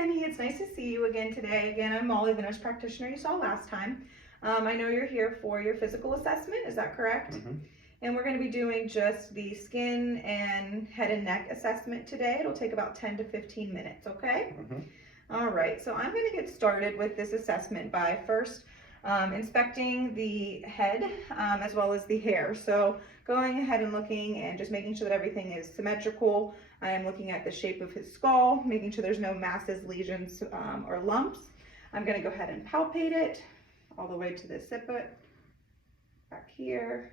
Penny, it's nice to see you again today. Again, I'm Molly, the nurse practitioner you saw last time. I know you're here for your physical assessment, is that correct? Mm-hmm. And we're going to be doing just the skin and head and neck assessment today. It'll take about 10 to 15 minutes, okay? Mm-hmm. All right, so I'm going to get started with this assessment by first inspecting the head as well as the hair. So going ahead and looking and just making sure that everything is symmetrical. I am looking at the shape of his skull, making sure there's no masses, lesions, or lumps. I'm going to go ahead and palpate it all the way to the occiput, back here,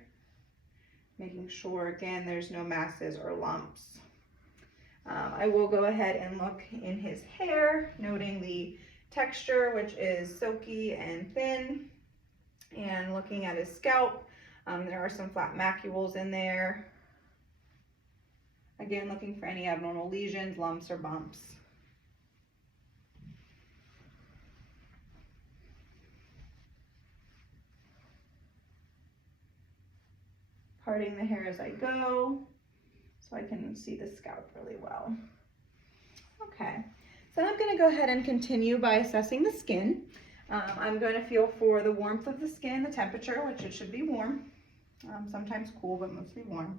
making sure, again, there's no masses or lumps. I will go ahead and look in his hair, noting the texture, which is silky and thin, and looking at his scalp. There are some flat macules in there. Again, looking for any abnormal lesions, lumps, or bumps. Parting the hair as I go so I can see the scalp really well. Okay, so I'm going to go ahead and continue by assessing the skin. I'm going to feel for the warmth of the skin, the temperature, which it should be warm, sometimes cool, but mostly warm.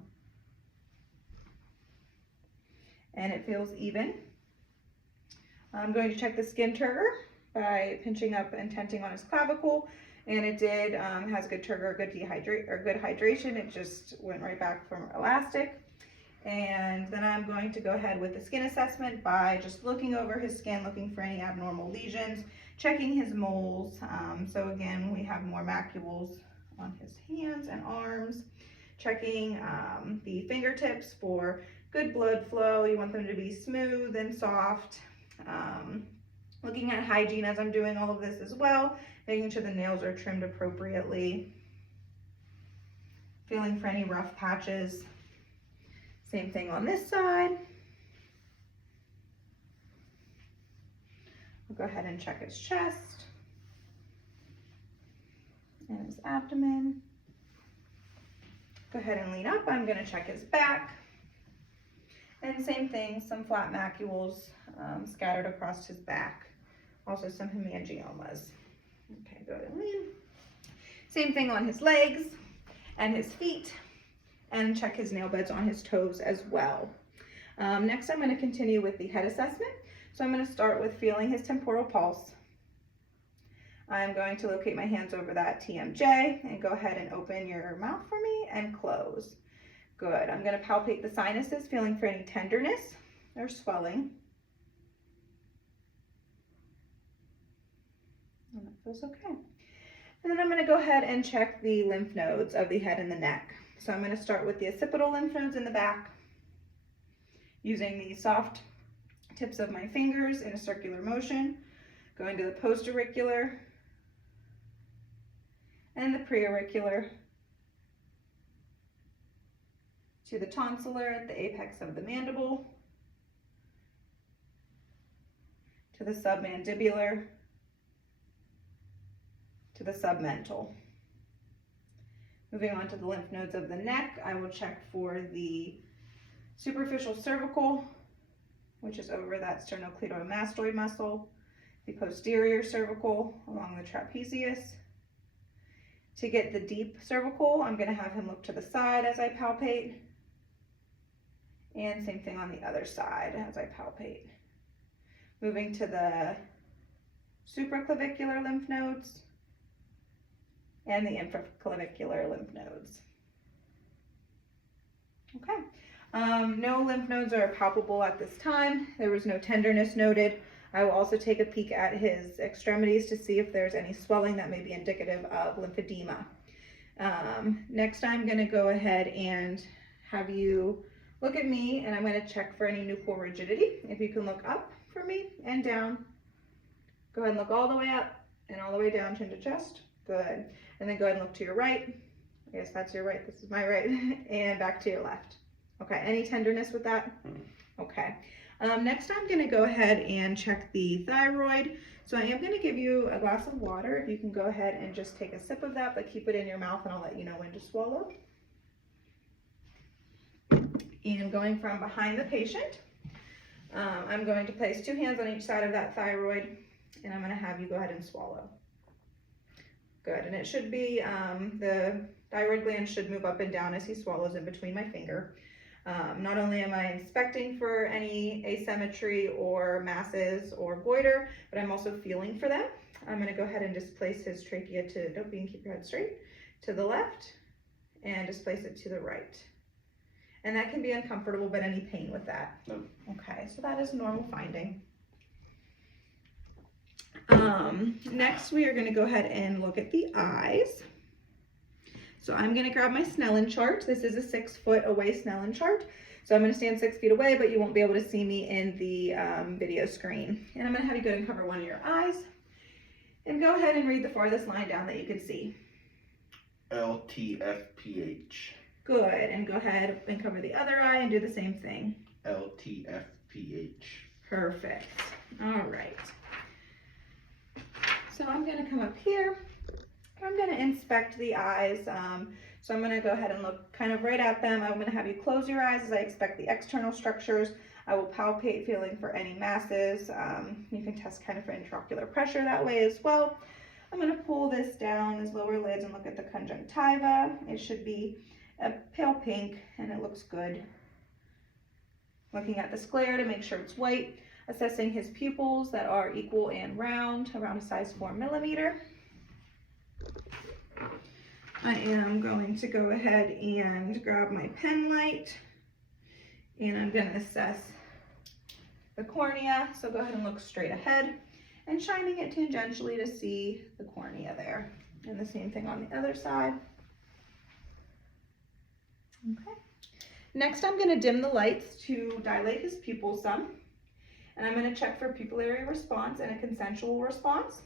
And it feels even. I'm going to check the skin turgor by pinching up and tenting on his clavicle, and it did has good turgor, good hydration. It just went right back from elastic. And then I'm going to go ahead with the skin assessment by just looking over his skin, looking for any abnormal lesions, checking his moles. So again, we have more macules on his hands and arms, checking the fingertips for good blood flow. You want them to be smooth and soft. Looking at hygiene as I'm doing all of this as well, making sure the nails are trimmed appropriately. Feeling for any rough patches. Same thing on this side. We'll go ahead and check his chest and his abdomen. Go ahead and lean up. I'm going to check his back. And same thing, some flat macules scattered across his back. Also some hemangiomas. Okay, go ahead and lean. Same thing on his legs and his feet, and check his nail beds on his toes as well. Next, I'm going to continue with the head assessment. So I'm going to start with feeling his temporal pulse. I'm going to locate my hands over that TMJ and go ahead and open your mouth for me and close. Good. I'm going to palpate the sinuses, feeling for any tenderness or swelling. And that feels okay. And then I'm going to go ahead and check the lymph nodes of the head and the neck. So I'm going to start with the occipital lymph nodes in the back, using the soft tips of my fingers in a circular motion, going to the postauricular and the preauricular, to the tonsillar at the apex of the mandible, to the submandibular, to the submental. Moving on to the lymph nodes of the neck, I will check for the superficial cervical, which is over that sternocleidomastoid muscle, the posterior cervical along the trapezius. To get the deep cervical, I'm going to have him look to the side as I palpate, and same thing on the other side as I palpate. Moving to the supraclavicular lymph nodes and the infraclavicular lymph nodes. Okay, no lymph nodes are palpable at this time. There was no tenderness noted. I will also take a peek at his extremities to see if there's any swelling that may be indicative of lymphedema. Next, I'm going to go ahead and have you look at me, and I'm going to check for any nuchal rigidity. If you can look up for me and down. Go ahead and look all the way up and all the way down, chin to chest. Good. And then go ahead and look to your right. I guess that's your right. This is my right. And back to your left. Okay. Any tenderness with that? Okay. Next, I'm going to go ahead and check the thyroid. So I am going to give you a glass of water. If you can go ahead and just take a sip of that, but keep it in your mouth, and I'll let you know when to swallow. And going from behind the patient, I'm going to place 2 hands on each side of that thyroid, and I'm going to have you go ahead and swallow. Good, and it should be, the thyroid gland should move up and down as he swallows in between my finger. Not only am I inspecting for any asymmetry or masses or goiter, but I'm also feeling for them. I'm going to go ahead and displace his trachea to, don't be, and keep your head straight, to the left, and displace it to the right. And that can be uncomfortable, but any pain with that? No. Okay, so that is a normal finding. Next we are going to go ahead and look at the eyes. So I'm going to grab my Snellen chart. This is a 6 foot away Snellen chart. So I'm going to stand 6 feet away, but you won't be able to see me in the video screen. And I'm going to have you go ahead and cover one of your eyes. And go ahead and read the farthest line down that you can see. LTFPH. Good, and go ahead and cover the other eye and do the same thing. LTFPH. Perfect. All right. So I'm going to come up here. I'm going to inspect the eyes. So I'm going to go ahead and look kind of right at them. I'm going to have you close your eyes as I inspect the external structures. I will palpate, feeling for any masses. You can test kind of for intraocular pressure that way as well. I'm going to pull this down, these lower lids, and look at the conjunctiva. It should be a pale pink, and it looks good. Looking at the sclera to make sure it's white. Assessing his pupils that are equal and round, around a size 4 millimeter. I am going to go ahead and grab my pen light, and I'm going to assess the cornea. So go ahead and look straight ahead and shining it tangentially to see the cornea there. And the same thing on the other side. Okay. Next, I'm going to dim the lights to dilate his pupils some. And I'm going to check for pupillary response and a consensual response.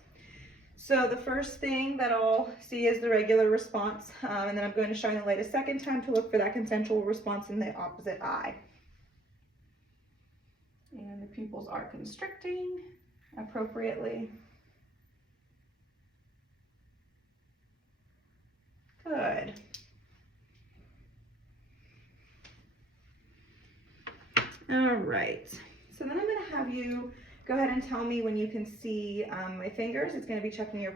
So the first thing that I'll see is the regular response, and then I'm going to shine the light a second time to look for that consensual response in the opposite eye. And the pupils are constricting appropriately. Good. All right. So then I'm going to have you go ahead and tell me when you can see my fingers. It's going to be checking your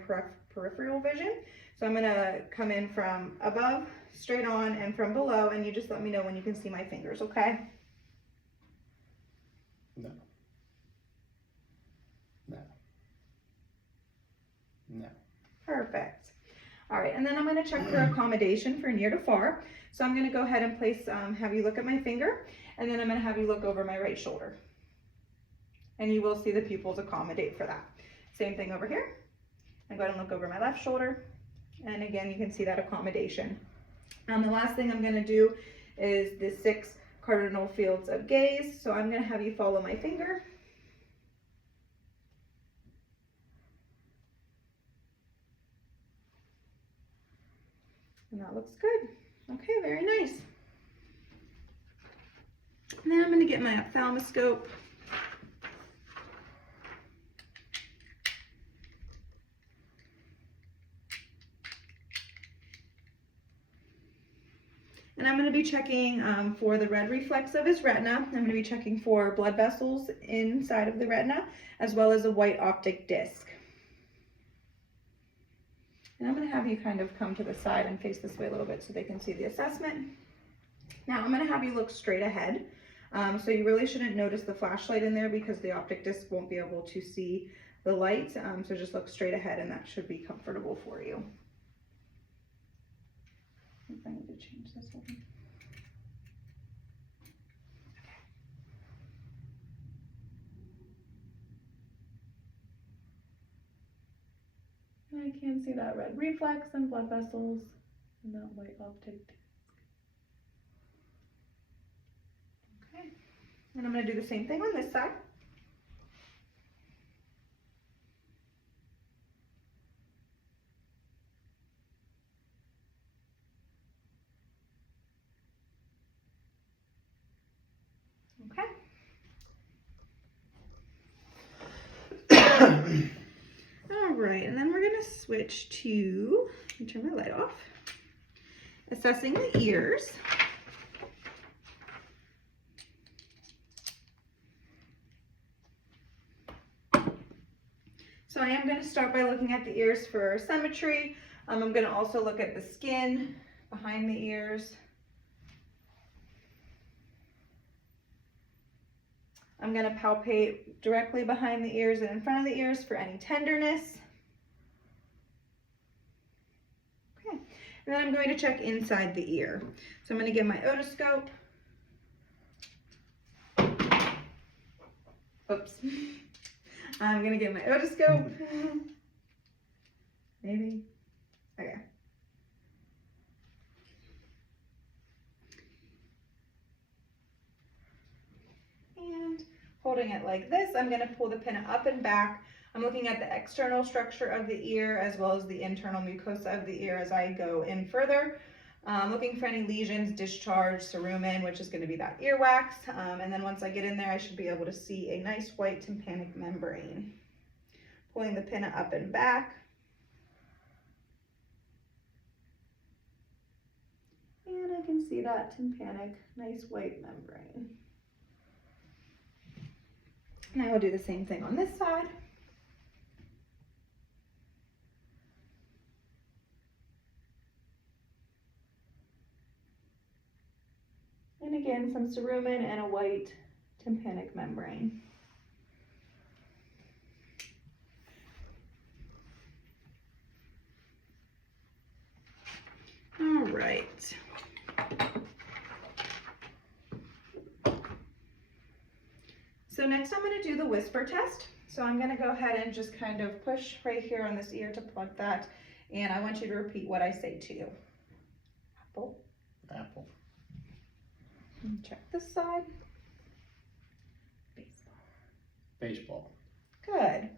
peripheral vision. So I'm going to come in from above, straight on, and from below, and you just let me know when you can see my fingers, okay? No. No. No. Perfect. All right, and then I'm going to check for accommodation for near to far. So I'm going to go ahead and place, have you look at my finger, and then I'm going to have you look over my right shoulder. And you will see the pupils accommodate for that. Same thing over here. I go ahead and look over my left shoulder. And again, you can see that accommodation. The last thing I'm going to do is the 6 cardinal fields of gaze. So I'm going to have you follow my finger. And that looks good. Okay, very nice. And then I'm going to get my ophthalmoscope. And I'm going to be checking for the red reflex of his retina. I'm going to be checking for blood vessels inside of the retina, as well as a white optic disc. And I'm going to have you kind of come to the side and face this way a little bit so they can see the assessment. Now I'm going to have you look straight ahead. So you really shouldn't notice the flashlight in there because the optic disc won't be able to see the light. So just look straight ahead and that should be comfortable for you. If I need to change this one. Okay. I can see that red reflex and blood vessels and that white optic disc. Okay. And I'm going to do the same thing on this side. Okay. All right, and then we're going to switch to, let me turn my light off, assessing the ears. So I am going to start by looking at the ears for symmetry. I'm going to also look at the skin behind the ears. I'm going to palpate directly behind the ears and in front of the ears for any tenderness. Okay, and then I'm going to check inside the ear. So I'm going to get my otoscope. Oops. I'm going to get my otoscope. Maybe. Okay. And holding it like this, I'm going to pull the pin up and back. I'm looking at the external structure of the ear as well as the internal mucosa of the ear as I go in further. Looking for any lesions, discharge, cerumen, which is going to be that earwax. And then once I get in there, I should be able to see a nice white tympanic membrane. Pulling the pin up and back. And I can see that tympanic, nice white membrane. And I will do the same thing on this side. And again, some cerumen and a white tympanic membrane. All right. So next I'm going to do the whisper test. So I'm going to go ahead and just kind of push right here on this ear to plug that. And I want you to repeat what I say to you. Apple. Apple. And check this side. Baseball. Baseball. Good.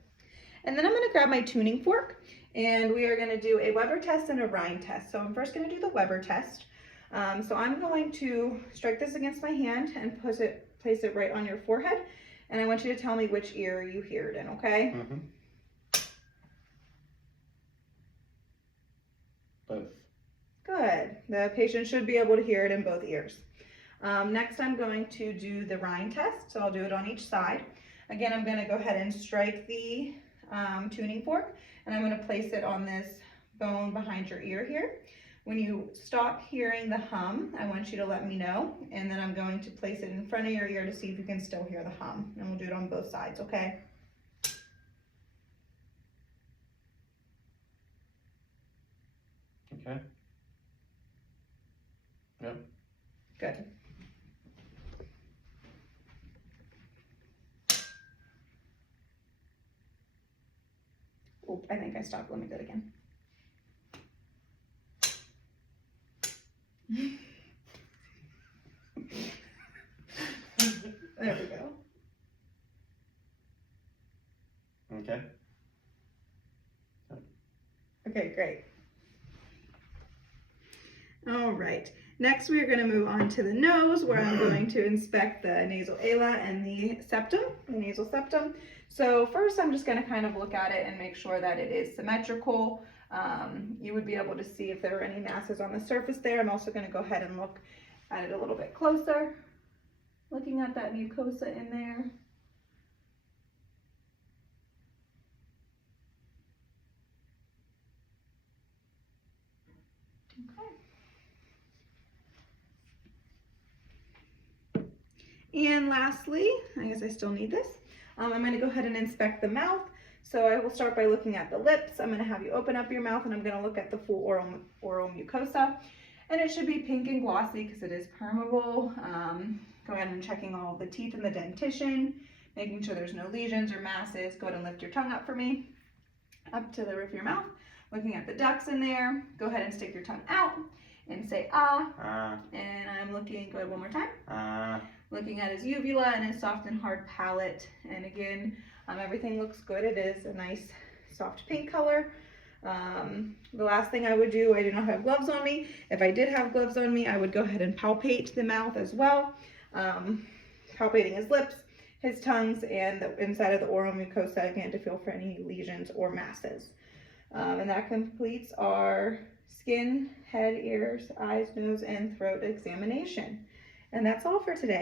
And then I'm going to grab my tuning fork and we are going to do a Weber test and a Rhine test. So I'm first going to do the Weber test. So I'm going to strike this against my hand and place it right on your forehead. And I want you to tell me which ear you hear it in, okay? Mm-hmm. Both. Good. The patient should be able to hear it in both ears. Next, I'm going to do the Rhine test. So I'll do it on each side. Again, I'm going to go ahead and strike the tuning fork, and I'm going to place it on this bone behind your ear here. When you stop hearing the hum, I want you to let me know, and then I'm going to place it in front of your ear to see if you can still hear the hum, and we'll do it on both sides, okay? Okay. Yep. Good. Oh, I think I stopped. Let me do it again. There we go. Okay. Okay, great. All right. Next, we are going to move on to the nose, where I'm going to inspect the nasal ala and the septum, the nasal septum. So first, I'm just going to kind of look at it and make sure that it is symmetrical. You would be able to see if there are any masses on the surface there. I'm also going to go ahead and look at it a little bit closer, looking at that mucosa in there. Okay. And lastly, I guess I still need this. I'm going to go ahead and inspect the mouth. So I will start by looking at the lips. I'm going to have you open up your mouth and I'm going to look at the full oral mucosa. And it should be pink and glossy because it is permeable. Go ahead and checking all the teeth and the dentition, making sure there's no lesions or masses. Go ahead and lift your tongue up for me, up to the roof of your mouth. Looking at the ducts in there. Go ahead and stick your tongue out and say ah. And I'm looking, go ahead one more time. Looking at his uvula and his soft and hard palate. And again, everything looks good. It is a nice soft pink color. The last thing I would do, I do not have gloves on me. If I did have gloves on me, I would go ahead and palpate the mouth as well. Palpating his lips, his tongues, and the inside of the oral mucosa, again, to feel for any lesions or masses. And that completes our skin, head, ears, eyes, nose, and throat examination. And that's all for today.